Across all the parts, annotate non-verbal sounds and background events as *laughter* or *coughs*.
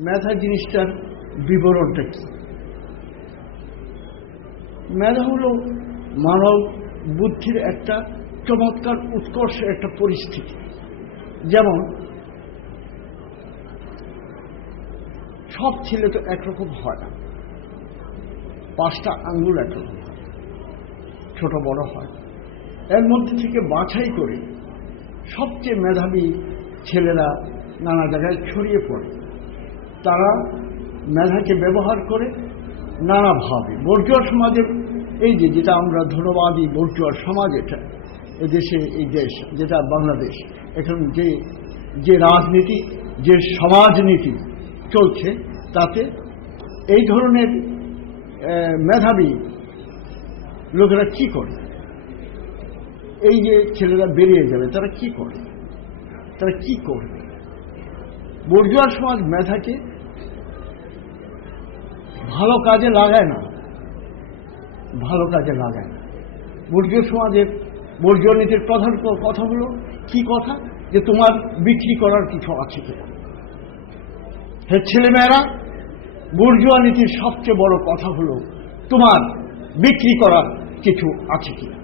মেধা জিনিসটার বিবরণটা কি? মেধা হল মানব বুদ্ধির একটা চমৎকার উৎকর্ষের একটা পরিস্থিতি। যেমন, সব ছেলে তো একরকম হয় না। পাঁচটা আঙ্গুল একরকম হয়। ছোট, বড় হয়। এর মধ্যে থেকে বাছাই করে সবচেয়ে মেধাবী ছেলেরা নানা জায়গায় ছড়িয়ে পড়ে। তারা মেধাকে ব্যবহার করে নানাভাবে বর্জুয়ার সমাজের এই যে, যেটা আমরা ধন্যবাদী বর্জুয়ার সমাজ, এটা এদেশে এই দেশ, যেটা বাংলাদেশ, এখন যে যে রাজনীতি, যে সমাজনীতি চলছে, তাতে এই ধরনের মেধাবী লোকেরা কি করে? এই যে ছেলেরা বেরিয়ে যাবে, তারা কি করে? তারা কি করবে? বর্জুয়া সমাজ মেধাকে ভালো কাজে লাগায় না। ভালো কাজে লাগায় না। বর্জীয় সমাজের বর্জীয় নীতির প্রধান ক- কথা হলো, কি কথা? যে তোমার বিক্রি করার কিছু আছে কিনা হে ছেলেমেয়েরা, বর্জুয়া নীতির সবচেয়ে বড় কথা হলো, তোমার বিক্রি করার কিছু আছে কিনা।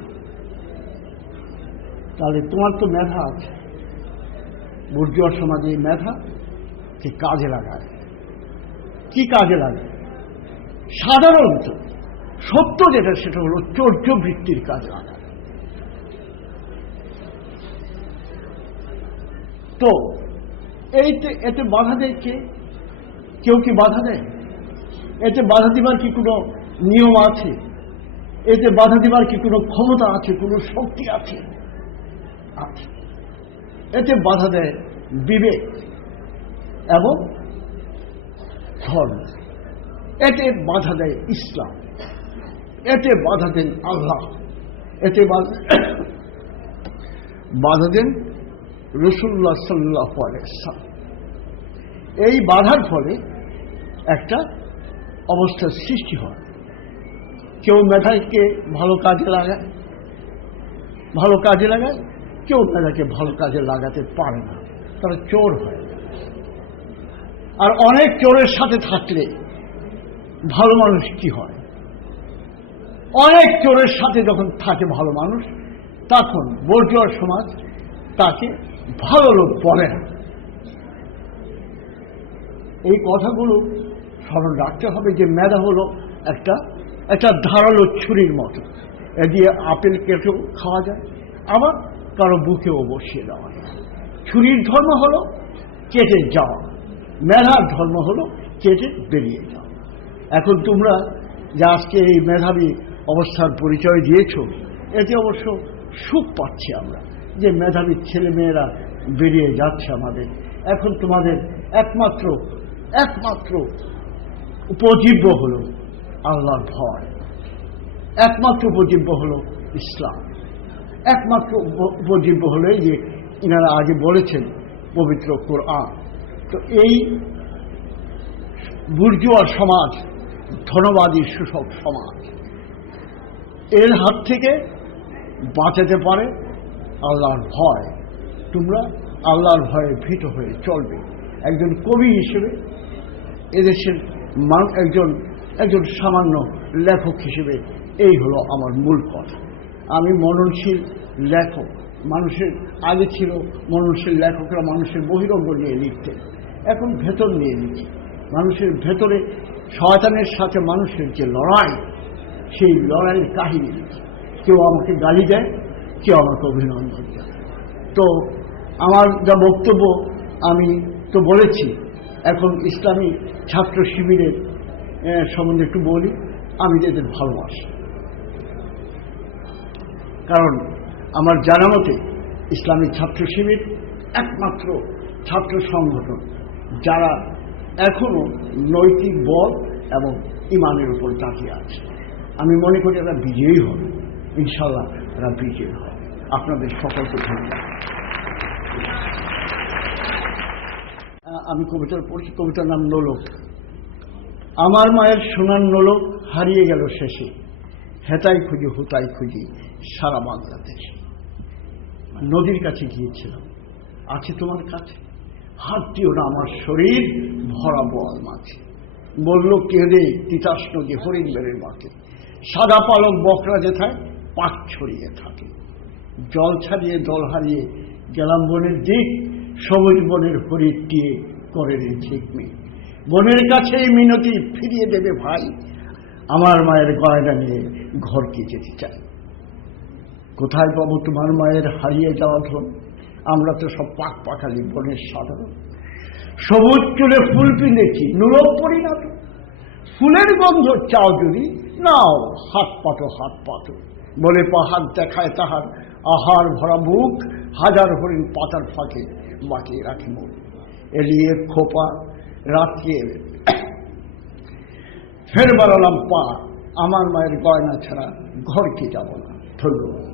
তাহলে তোমার তো মেধা আছে। বর্জুয়া সমাজে মেধা কি কাজে লাগায়। কি কাজে লাগায় সাধারণত সত্য যেটা, সেটা হলো চর্য বৃত্তির কাজ তো এইতে, এতে বাধা দেয় কে? কেউ কি বাধা দেয়? এতে বাধা দিবার কি কোনো নিয়ম আছে? এতে বাধা দিবার কি কোনো ক্ষমতা আছে? কোনো শক্তি আছে? আছে। এতে বাধা দেয় বিবেক এবং ধর্ম। এতে বাধা দেয় ইসলাম, এতে বাধা দেন আল্লাহ, এতে বাধা *coughs* দেন রসুল্লাহ সাল্লাহ এই বাধার ফলে একটা অবস্থার সৃষ্টি হয়। কেউ মেধাকে ভালো কাজে লাগায়, ভালো কাজে লাগায়, কেউ মেধাকে ভালো কাজে লাগাতে পারে না, তারা চোর হয়। আর অনেক চোরের সাথে থাকলে ভালো মানুষ কি হয়? অনেক চোরের সাথে যখন থাকে ভালো মানুষ, তখন বর্জুয়ার সমাজ তাকে ভালো লোক বলে না। এই কথাগুলো স্মরণ রাখতে হবে যে মেধা হলো একটা একটা ধারালো ছুরির মতো। এ দিয়ে আপেল কেটেও খাওয়া যায়, আবার কারও বুকেও বসিয়ে দেওয়া যায়। ছুরির ধর্ম হলো কেটে যাওয়া। মেধার ধর্ম হলো কেটে বেরিয়ে যাওয়া। এখন তোমরা যে আজকে এই মেধাবী অবস্থার পরিচয় দিয়েছ, এতে অবশ্য সুখ পাচ্ছি আমরা যে মেধাবী ছেলে মেয়েরা বেরিয়ে যাচ্ছে আমাদের। এখন তোমাদের একমাত্র একমাত্র উপজীব্য হল আল্লাহর ভয়। একমাত্র উপজীব্য হল ইসলাম। একমাত্র উপ- উপজীব্য হল এই যে ইনারা আগে বলেছেন, পবিত্র কোরআন। তো এই বুর্জুয়া সমাজ ধনবাদী সুসব সমাজ। এর হাত থেকে বাঁচাতে পারে আল্লাহর ভয়। তোমরা আল্লাহর ভয়ে ভীত হয়ে চলবে। একজন কবি হিসেবে এদেশের একজন একজন সামান্য লেখক হিসেবে এই হলো আমার মূল কথা। আমি মননশীল লেখক, মানুষের আগে ছিল মননশীল লেখকরা মানুষের বহিরঙ্গ নিয়ে লিখতেন, এখন ভেতর নিয়ে লিখি। মানুষের ভেতরে শয়তানের সাথে মানুষের যে লড়াই, সেই লড়াইয়ের কাহিনী কেউ আমাকে গালি দেয়, কেউ আমাকে অভিনন্দন দেয় তো আমার যা বক্তব্য, আমি তো বলেছি, এখন ইসলামী ছাত্র শিবিরের সম্বন্ধে একটু বলি, আমি এদের ভালোবাসি। কারণ আমার জানা মতে, ইসলামী ছাত্র শিবির একমাত্র ছাত্র সংগঠন যারা এখনও নৈতিক বল এবং ইমানের উপর তাকিয়ে আছে। আমি মনে করি এরা বিজয়ী হবে। ইনশাল্লাহ এরা বিজয়ী হবে। আপনাদের সকলকে ধন্যবাদ। আমি কবিতার পড়ছি। কবিতার নাম নোলক। আমার মায়ের সোনার নোলক হারিয়ে গেল শেষে। হেতাই খুঁজি, হুতাই খুঁজি সারা বাংলাদেশে। নদীর কাছে গিয়েছিলাম। আছে তোমার কাছে? হাত দিও না, আমার শরীর ভরা বল মাঝে বলল কেঁদে তিতাস নদী হরিণ বেড়ের মাকে সাদা পালক বকরা যেথায়, পাক ছড়িয়ে থাকে। জল ছাড়িয়ে দল হারিয়ে গেলাম বনের দিক, সবুজ বনের হরিণ দিয়ে করে রে ঝিকমি বনের কাছে এই মিনতি ফিরিয়ে দেবে ভাই, আমার মায়ের গয়না নিয়ে ঘরকে যেতে চাই। কোথায় পাবো তোমার মায়ের হারিয়ে যাওয়া ধন? আমরা তো সব পাক পাখালি বনের সাধারণ। সবুজ চুলে ফুল পিঁধেছি, নুরব পরিণত। ফুলের গন্ধ চাও যদি, নাও, হাত পাতো হাত পাতো। বলে পাহাড় দেখায় তাহার, আহার ভরা মুখ, হাজার হরিণ পাতার ফাঁকে বাঁকিয়ে রাখে মুখ এলিয়ে খোপা রাত্রি *coughs* ফের বাড়ালাম পা, আমার মায়ের গয়না ছাড়া ঘরকে যাব না? ধন্যবাদ।